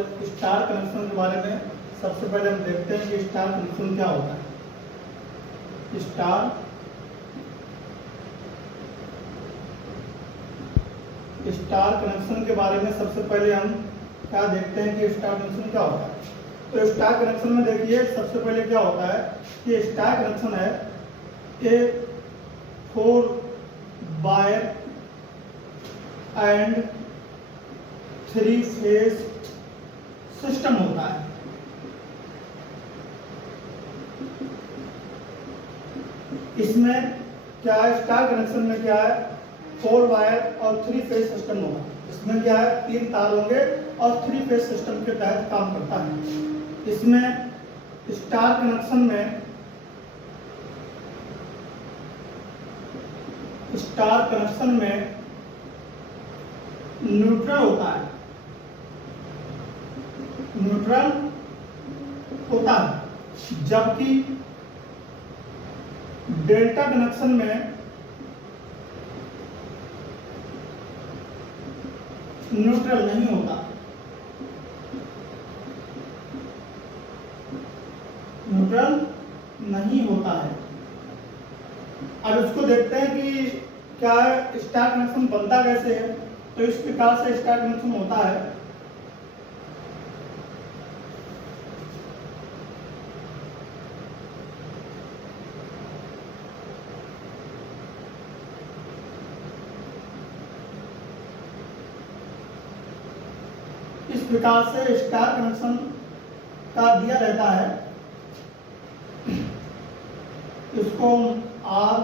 और star connection के बारे में सबसे पहले हम देखते हैं कि स्टार कनेक्शन क्या होता है। स्टार कनेक्शन के बारे में सबसे पहले हम क्या देखते हैं कि स्टार कनेक्शन क्या होता है। तो स्टार कनेक्शन में देखिए सबसे पहले क्या होता है कि स्टार कनेक्शन है एक 4 वायर एंड 3 फेज सिस्टम होता है। इसमें क्या है, स्टार कनेक्शन में क्या है, 4 वायर और 3 फेज सिस्टम होगा। इसमें क्या है, 3 तार होंगे और 3 फेज सिस्टम के तहत काम करता है। इसमें स्टार कनेक्शन में न्यूट्रल होता है, जबकि डेल्टा कनेक्शन में न्यूट्रल नहीं होता। है। अब इसको देखते हैं कि क्या है, स्टार कनेक्शन बनता कैसे है। तो इस प्रकार से स्टार कनेक्शन होता है। इस प्रकार से स्टार कनेक्शन का दिया रहता है। इसको R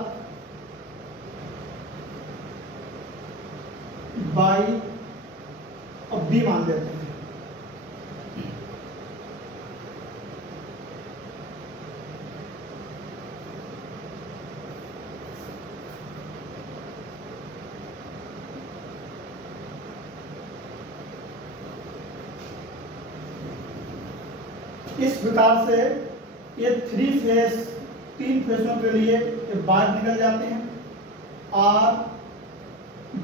बाई और B मान देते हैं। इस प्रकार से ये 3 फेसों के लिए ये बाहर निकल जाते हैं। R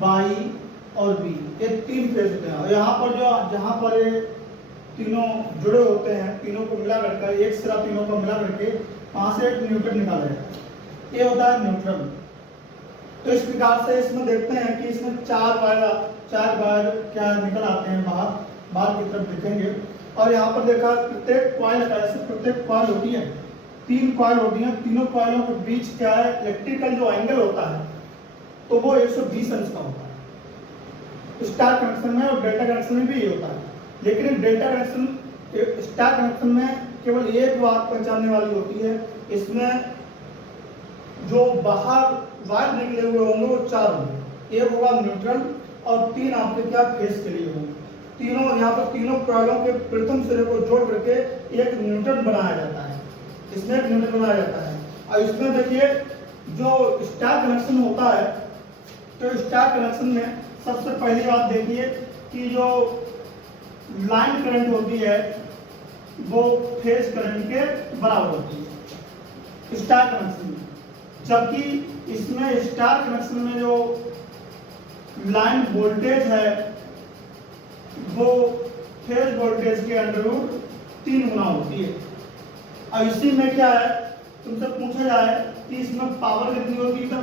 बाई और B ये 3 फेस होते हैं। यहाँ पर जहाँ पर ये तीनों जुड़े होते हैं, तीनों को मिला करके एक सिरा तीनों को मिला करके वहां से एक न्यूट्रल निकाला जाता है। ये होता है न्यूट्रल। तो इस प्रकार से इसमें देखते हैं कि इसमें 4 वायर क्या निकल आते हैं बाहर की तरफ देखेंगे। और यहाँ पर देखा प्रत्येक कॉइल होती है, 3 कॉइल होती हैं। तीनों कॉइलों के बीच क्या है, इलेक्ट्रिकल जो एंगल होता है तो वो 120 अंश का होता है। स्टार कनेक्शन में और डेल्टा कनेक्शन में भी ये होता है। लेकिन स्टार कनेक्शन में केवल एक बात पहचानने वाली होती है, इसमें जो बाहर वायर निकले हुए होंगे वो 4 होंगे। एक होगा न्यूट्रल और 3 आपके क्या फेस के लिए होंगे। यहाँ पर तीनों कॉइलों के प्रथम सिरे को जोड़ करके एक न्यूट्रल बनाया जाता है। इसमें एक न्यूट्रल बनाया जाता है। और इसमें देखिए जो स्टार कनेक्शन होता है, तो स्टार कनेक्शन में सबसे पहली बात देखिए कि जो लाइन करंट होती है वो फेज करंट के बराबर होती है स्टार कनेक्शन में। जबकि इसमें स्टार कनेक्शन में जो लाइन वोल्टेज है वो फेज वोल्टेज के अंडर रूट 3 गुना होती है। अब इसी में क्या है, तुमसे पूछा जाए कि इसमें पावर कितनी होती है, तो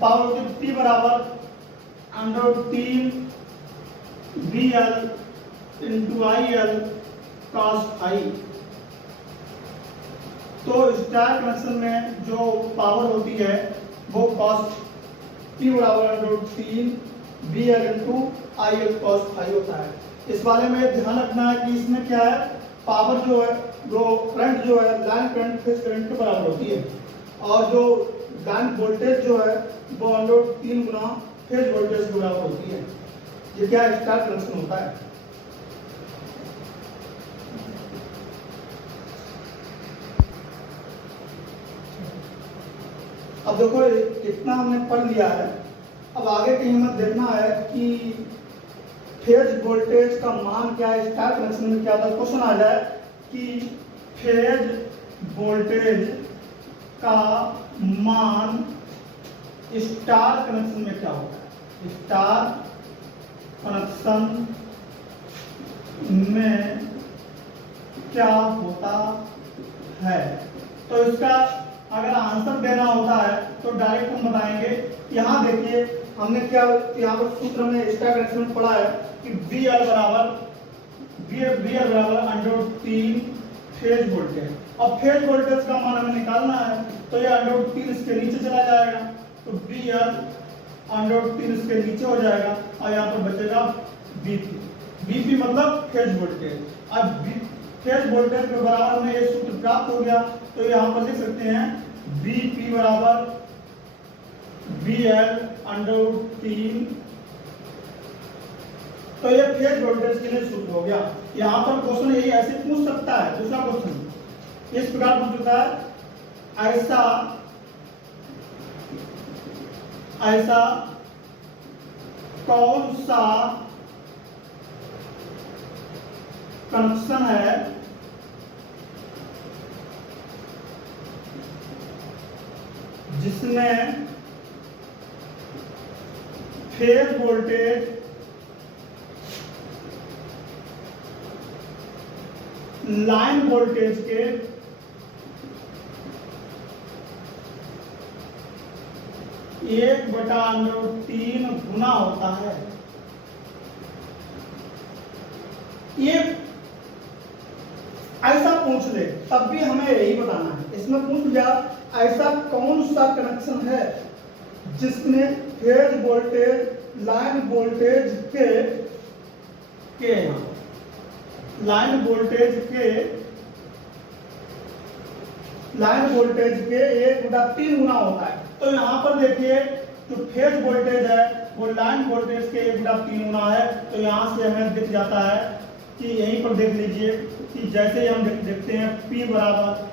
पावर होती है P बराबर √3 VL into IL cos I। तो स्टार कनेक्शन में जो पावर होती है वो P बराबर √3 VL into IL cos I होता है। इस बारे में ध्यान रखना है कि इसमें क्या है, पावर जो है, जो करंट जो है लाइन करंट फेज करंट के बराबर होती है। और जो लाइन वोल्टेज जो है वो √3 गुना फेज वोल्टेज के बराबर होती है। ये क्या स्टार कनेक्शन होता है। अब देखो इतना हमने पढ़ लिया है। अब आगे की हिम्मत देखना है कि फेज वोल्टेज का मान क्या है स्टार कनेक्शन में। क्या था, क्वेश्चन आ जाए कि फेज वोल्टेज का मान स्टार कनेक्शन में क्या होता है। स्टार कनेक्शन में क्या होता है। तो इसका अगर आंसर देना होता है तो डायरेक्ट हम बताएंगे। यहाँ देखिए हमने क्या यहाँ पर सूत्र में स्टार कनेक्शन में पढ़ा है कि VL बराबर √3 फेज वोल्टेज। अब फेज वोल्टेज का मान हमें निकालना है तो ये √3 इसके नीचे चला जाएगा, तो VL √3 इसके नीचे हो जाएगा और यहाँ पर बचेगा BP मतलब फेज वोल्टेज। अब फेज वोल्टेज के बराबर हमें ये सूत्र प्राप्त हो गया, तो यहाँ पर लिख सकते हैं BP बराबर VL √3। तो ये फेज वोल्टेज के लिए सूत्र हो गया। यहाँ पर क्वेश्चन यही ऐसे पूछ सकता है। दूसरा क्वेश्चन इस प्रकार पूछ सकता है, ऐसा कौन सा कनेक्शन है जिसमें फेज वोल्टेज लाइन वोल्टेज के √3 गुना होता है। ये ऐसा पूछ ले तब भी हमें यही बताना है। इसमें पूछ लिया ऐसा कौन सा कनेक्शन है जिसमें फेज वोल्टेज लाइन वोल्टेज के लाइन वोल्टेज के 1/3 गुना होता है। तो यहाँ पर देखिए जो फेज वोल्टेज है वो लाइन वोल्टेज के 1/3 गुना है। तो यहाँ से हमें दिख जाता है कि यहीं पर देख लीजिए कि जैसे ही हम देखते हैं P बराबर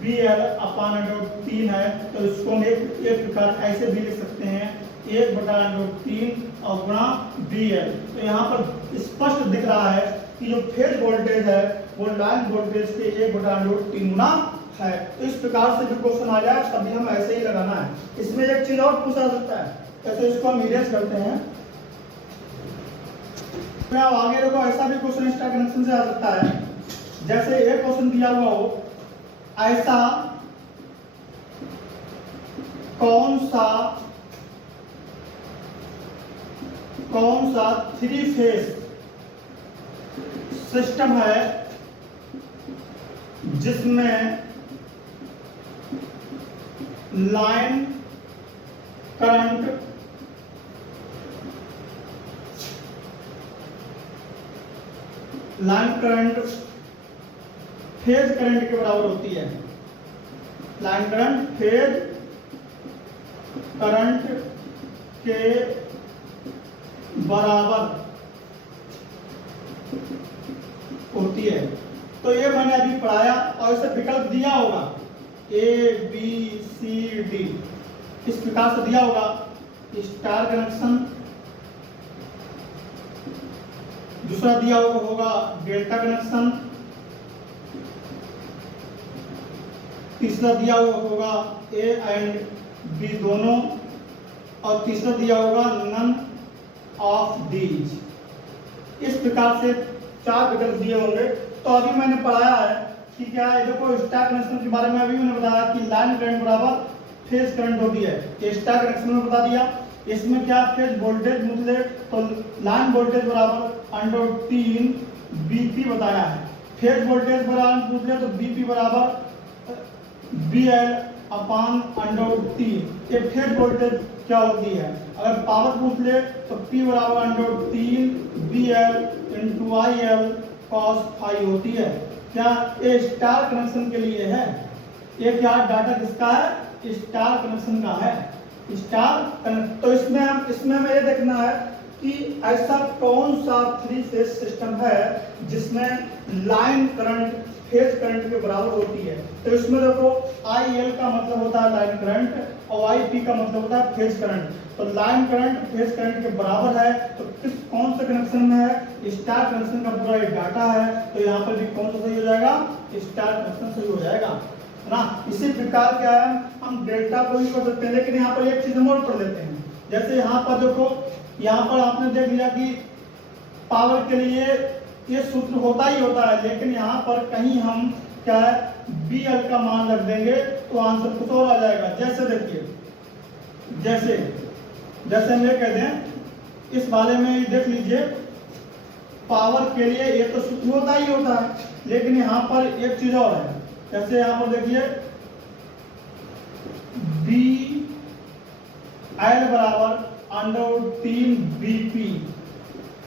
VL/√3 है, तो इसको हम एक प्रकार ऐसे भी लिख सकते हैं 1/√3 और गुणा VL। तो यहाँ पर स्पष्ट दिख रहा है कि जो फेज वोल्टेज है वो लाइन वोल्टेज के 1/√3 गुना है। तो इस प्रकार से जो क्वेश्चन आ जाए तभी हम ऐसे ही लगाना है। इसमें एक चीज और पूछा सकता है, जैसे इसको हम इरेज करते हैं। अब आगे देखो ऐसा भी क्वेश्चन स्टार कनेक्शन से आ सकता है, जैसे एक क्वेश्चन दिया हुआ हो, ऐसा कौन सा 3 फेज सिस्टम है जिसमें लाइन करंट फेज करंट के बराबर होती है। लाइन करंट फेज करंट के बराबर होती है। तो ये मैंने अभी पढ़ाया और इसे विकल्प दिया होगा ABCD इस प्रकार से दिया होगा। स्टार कनेक्शन, दूसरा दिया होगा डेल्टा कनेक्शन, तीसरा दिया होगा A एंड B दोनों, और तीसरा दिया होगा नन ऑफ दीज। इस प्रकार से 4 विकल्प दिए होंगे। तो अभी मैंने पढ़ाया है कि क्या है, देखो स्टार कनेक्शन के बारे में अभी मैंने बताया कि लाइन करंट बराबर फेज करंट होती है। ये स्टार कनेक्शन में बता दिया। इसमें क्या फेज वोल्टेज पूछले तो लाइन वोल्टेज बराबर √3 BP बताया है। फेज वोल्टेज बराबर पूछले तो BP बराबर VL/√3। ये फेज वोल्टेज क्या होती है। अगर पावर पूछ ले तो P बराबर √3 VL × IL cos phi होती है। क्या ये स्टार कनेक्शन के लिए है। ये क्या डाटा किसका है, स्टार कनेक्शन का है। Star connection. तो इसमें हमें ये देखना है कि ऐसा कौन सा 3 फेज सिस्टम है जिसमें लाइन करंट फेज करंट के बराबर होती है। तो इसमें देखो IL का मतलब होता है लाइन करंट और IP का मतलब होता है फेज करंट। तो लाइन करंट फेज करंट के बराबर है, तो कौन सा कनेक्शन में है, स्टार कनेक्शन का पूरा ये डाटा है। तो यहाँ पर भी कौन सा सही हो जाएगा, स्टार कनेक्शन सही हो जाएगा, है ना। इसी प्रकार क्या है, हम डेल्टा को भी कर सकते हैं, लेकिन यहाँ पर एक चीज हम और पढ़ लेते हैं। जैसे यहाँ पर देखो, यहाँ पर आपने देख लिया कि पावर के लिए ये सूत्र होता ही होता है, लेकिन यहाँ पर कहीं हम क्या है बी एल का मान रख देंगे तो आंसर कुछ और आ जाएगा। जैसे देखिए, जैसे हम ये कहते हैं इस वाले में देख लीजिए, पावर के लिए ये तो सूत्र होता ही होता है, लेकिन यहाँ पर एक चीज और है। जैसे यहाँ पर देखिए बी एल बराबर √3 BP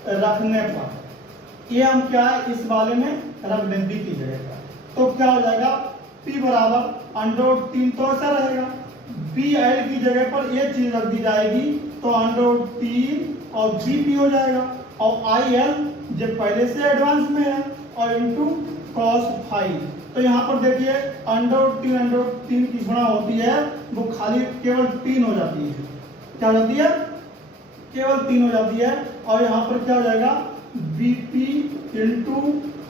रखने पर ये हम क्या है इस वाले में रख दें बी की जगह पर, तो क्या हो जाएगा P बराबर √3 तो ऐसा रहेगा, बी एल की जगह पर ये चीज रख दी जाएगी तो √3 और BP हो जाएगा, और आई एल जो पहले से एडवांस में है और इनटू cos फाई। तो यहाँ पर देखिए √3 की गुणा होती है वो खाली केवल 3 हो जाती है। क्या हो जाती है? केवल 3 हो जाती है। और यहाँ पर क्या हो जाएगा BP into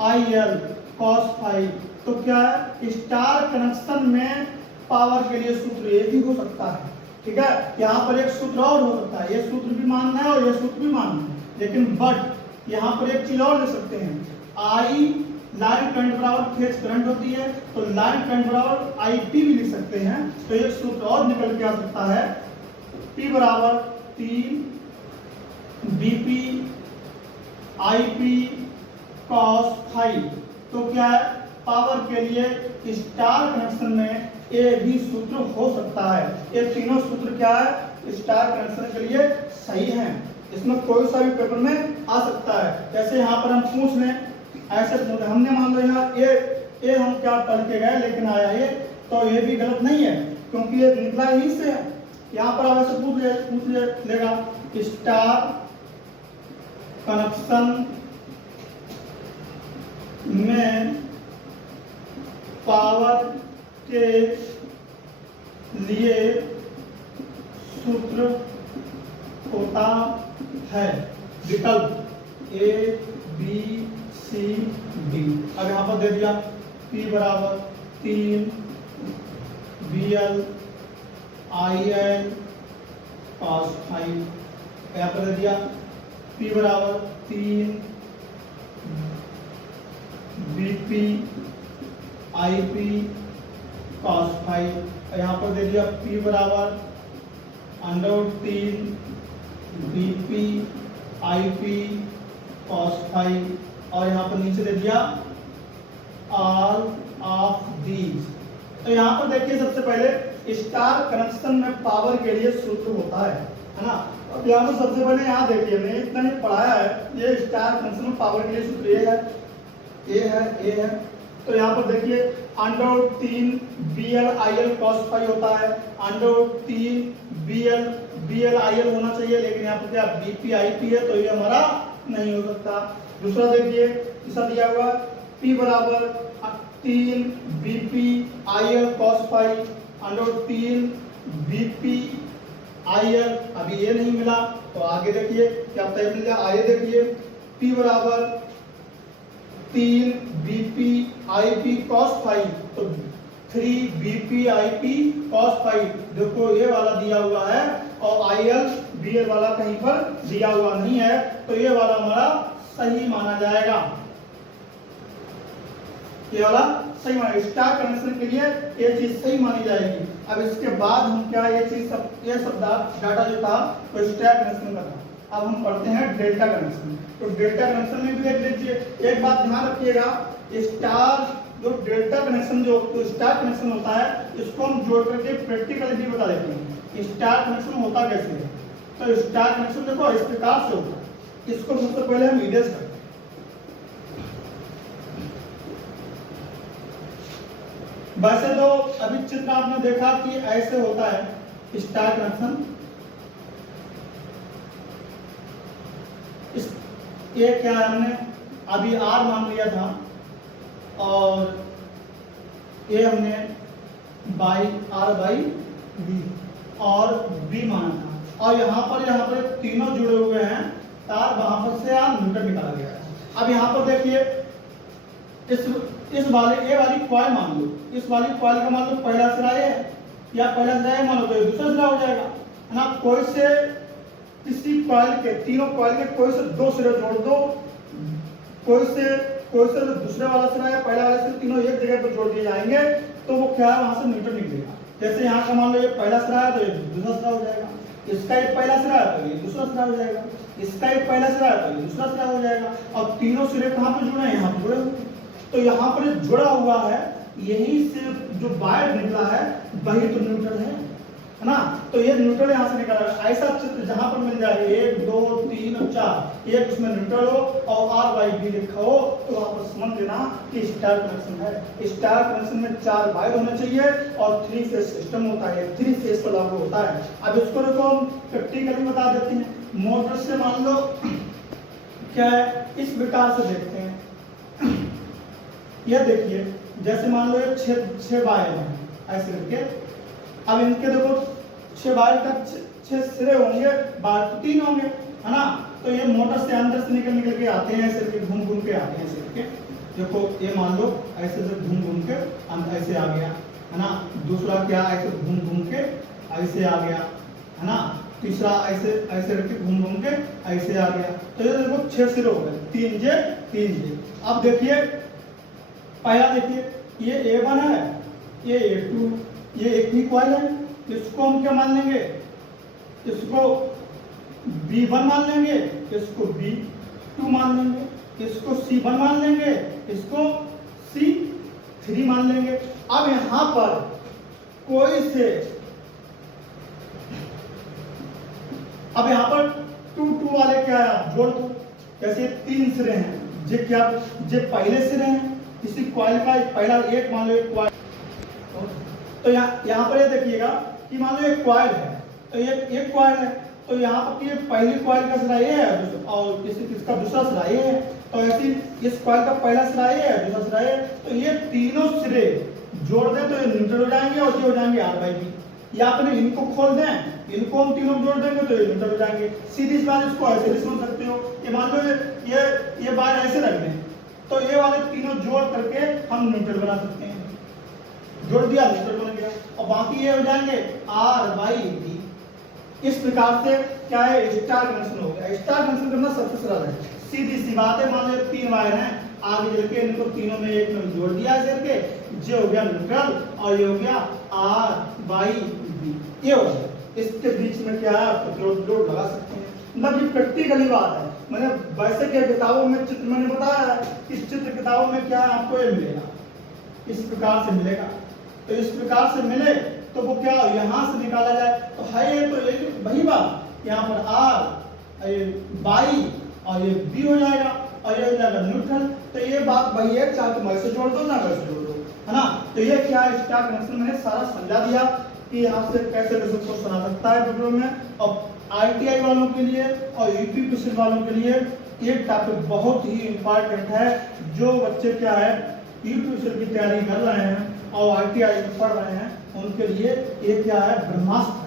I L cos phi. तो क्या है स्टार कनेक्शन में पावर के लिए सूत्र एक ही हो सकता है, ठीक है। यहाँ पर एक सूत्र और हो सकता है, ये सूत्र भी मानना है और ये सूत्र भी मानना है, लेकिन बट यहाँ पर एक चीज और ले सकते हैं, आई लाइन करंट बराबर फेज करंट होती है, तो लाइन करंट बराबर आईपी भी लिख सकते हैं। तो एक सूत्र और निकल के आ सकता है, P बराबर 3 BP IP cos फाई। तो क्या है पावर के लिए स्टार कनेक्शन में ये भी सूत्र हो सकता है। ये तीनों सूत्र क्या है स्टार कनेक्शन के लिए सही हैं, इसमें कोई सा भी पेपर में आ सकता है। जैसे यहाँ पर हम पूछ लें, ऐसे पूछ लें, हमने मान लो यहाँ ये हम क्या पढ़ के गए लेकिन आया ये, तो ये भी गलत नहीं है क्योंकि ये निकला यहीं से है। यहाँ पर आप ऐसे पूछ लेगा स्टार कनेक्शन में पावर के लिए सूत्र होता है विकल्प A B C D। अब यहाँ पर दे दिया P बराबर 3 BL IL cos फाई। यहाँ पर दे दिया P बराबर 3 BP IP cos फाई। यहाँ पर दे दिया P बराबर √3 BP IP cos फाई, और यहाँ पर नीचे दे दिया ऑल ऑफ दीज। तो यहाँ पर देखिए सबसे पहले स्टार कनेक्शन में पावर के लिए सूत्र होता है ना। अब यहाँ पर सबसे पहले यहाँ देखिए मैंने इतना नहीं पढ़ाया है, ये स्टार कनेक्शन में पावर के लिए सूत्र ये है। तो यहाँ पर देखिए √3 BL IL cos फाई होता है, √3 BL IL होना चाहिए, लेकिन यहाँ पर क्या BP IP है तो ये हमारा नहीं हो सकता। दूसरा देखिए दूसरा दिया हुआ P बराबर 3 BP IL cos phi, √3 BP IL, अभी ये नहीं मिला तो आगे देखिए क्या तय मिल गया, आगे देखिए P बराबर 3 BP IP cos फाई, तो 3 BP IP cos फाई। देखो ये वाला दिया हुआ है और IL BL वाला कहीं पर दिया हुआ नहीं है, तो ये वाला हमारा सही माना जाएगा, ये वाला सही माना। स्टार कनेक्शन के लिए ये चीज सही मानी जाएगी। अब इसके बाद हम क्या ये सब डाटा जो था वो स्टार कनेक्शन का था। अब हम पढ़ते हैं डेल्टा कनेक्शन। तो डेल्टा कनेक्शन में भी देख लीजिए, एक बात ध्यान रखिएगा, स्टार जो डेल्टा कनेक्शन जो स्टार कनेक्शन होता है इसको हम जोड़ करके प्रैक्टिकली भी बता देते हैं स्टार कनेक्शन होता कैसे है। तो स्टार कनेक्शन देखो इस प्रकार से होता है, इसको सबसे पहले हम इरेज करते हैं। वैसे तो अभी चित्र आपने देखा कि ऐसे होता है स्टार कनेक्शन, ये क्या है हमने अभी R मान लिया था और ये हमने R/B और B माना था, और यहाँ पर तीनों जुड़े हुए हैं तार, वहां पर से R मीटर निकाला गया है। अब यहाँ पर देखिए इस वाले ये वाली कॉइल मान लो, इस वाली कॉइल का मान लो पहला सिरा है या पहला सिरा है मान लो तो ये दूसरा सिरा हो जाएगा है ना। कोई से किसी कॉइल के तीनों कॉइल के कोई से दो सिरे जोड़ दो, कोई से दूसरे वाला सिरा है पहला वाले से तीनों एक जगह पर जोड़ दिए जाएंगे तो वो क्या है वहां से न्यूट्रल निकलेगा। जैसे यहाँ का मान लो ये पहला सिरा है तो ये दूसरा सिरा हो जाएगा, इसका एक पहला सिरा है तो ये दूसरा सिरा हो जाएगा, इसका एक पहला सिरा है तो ये दूसरा सिरा हो जाएगा। और तीनों सिरे कहाँ पे जुड़े हैं, यहाँ पे जुड़े हुए। तो यहाँ पर जुड़ा हुआ है, यही से जो बाहर निकला है वही तो न्यूट्रल है ना। तो ये न्यूट्रल यहाँ से निकला है। ऐसा चित्र जहां पर मिल जाए 1 2 3 और 4 एक उसमें न्यूट्रल हो और आर बाई बी लिखा हो तो वहां पर समझ लेना कि स्टार कनेक्शन है। स्टार कनेक्शन में 4 वायर होने चाहिए और 3 फेज सिस्टम होता है, 3 फेज पर लागू होता है। अब इसको देखो हम प्रैक्टिकली बता देते हैं। मोटर से मान लो क्या है, इस प्रकार से देखते हैं। यह देखिए जैसे मान लो ये 6 वायर हैं ऐसे करके। अब इनके देखो 6 वायर का 6 सिरे होंगे, बाहर तो 3 होंगे, है ना। तो ये मोटर से अंदर से निकल के आते हैं ऐसे करके, घूम घूम के आते हैं ऐसे करके। देखो ये मान लो ऐसे से घूम घूम के ऐसे आ गया, है ना। दूसरा क्या ऐसे घूम घूम के ऐसे आ गया, है ना। तीसरा ऐसे ऐसे करके घूम घूम के ऐसे आ गया। तो ये देखो 6 सिरे हो गए, 3 जे। अब देखिए पहला देखिए ये A1 है, ये A2, ये एक ही कॉइल है। इसको हम क्या मान लेंगे, इसको B1 मान लेंगे, इसको B2 मान लेंगे, इसको C1 मान लेंगे, इसको C3 मान लेंगे। अब यहां पर कोई से अब यहां पर 2 वाले क्या है आप जोड़ दो। जैसे 3 सिरे हैं, जे क्या जे पहले सिरे हैं इसी कॉइल का पहला एक मान लो एक कॉइल। तो यहाँ पर ये देखिएगा कि मान लो एक कॉइल है तो ये एक कॉइल है तो यहाँ पर ये पहली कॉइल का सिरा ये है और इसका दूसरा सिरा ये है। तो ऐसी इस कॉइल का पहला सिरा ये है, दूसरा सिरा ये। तो ये तीनों सिरे जोड़ दें तो ये न्यूट्रल हो जाएंगे और ये हो जाएंगे आर बाई बी। या अपने इनको खोल दें, इनको हम तीनों जोड़ देंगे तो ये न्यूट्रल हो जाएंगे। सीधी सी बात इसको ऐसे भी समझ सकते हो। ये मान लो ये बार ऐसे रख दें तो ये वाले तीनों जोड़ करके हम न्यूट्रल बना सकते हैं। जोड़ दिया न्यूट्रल बन गया और बाकी ये हो जाएंगे आर बाई बी। इस प्रकार से क्या है स्टार कनेक्शन हो गया। स्टार कनेक्शन करना सबसे सरल है, सीधी सी बात है। मान लो 3 वायर हैं, आगे चल के इनको तीनों में एक में जोड़ दिया ऐसे करके, जे हो गया न्यूट्रल और ये हो गया आर बाई बी। ये हो गया, इसके बीच में क्या है आप लोड लगा सकते हैं। मतलब ये प्रैक्टिकली बात है। मैंने वैसे के किताबों में चित्र मैंने बताया इस चित्र किताबों में क्या है आपको ये मिलेगा, इस प्रकार से मिलेगा। तो इस प्रकार से मिले तो वो क्या यहाँ से निकाला जाए तो है ये तो ये वही बात। यहाँ पर आर बाई और ये बी हो जाएगा और ये हो जाएगा न्यूट्रल। तो ये बात वही है, चाहे तुम ऐसे जोड़ दो ना वैसे जोड़ दो, है ना। तो ये क्या है स्टार कनेक्शन मैंने सारा समझा दिया कि यहाँ से कैसे को सुना सकता है वीडियो में। और ITI वालों के लिए और UPPSC वालों के लिए ये टॉपिक बहुत ही इम्पोर्टेंट है। जो बच्चे क्या है UPPSC की तैयारी कर रहे हैं और ITI में पढ़ रहे हैं उनके लिए ये क्या है ब्रह्मास्त्र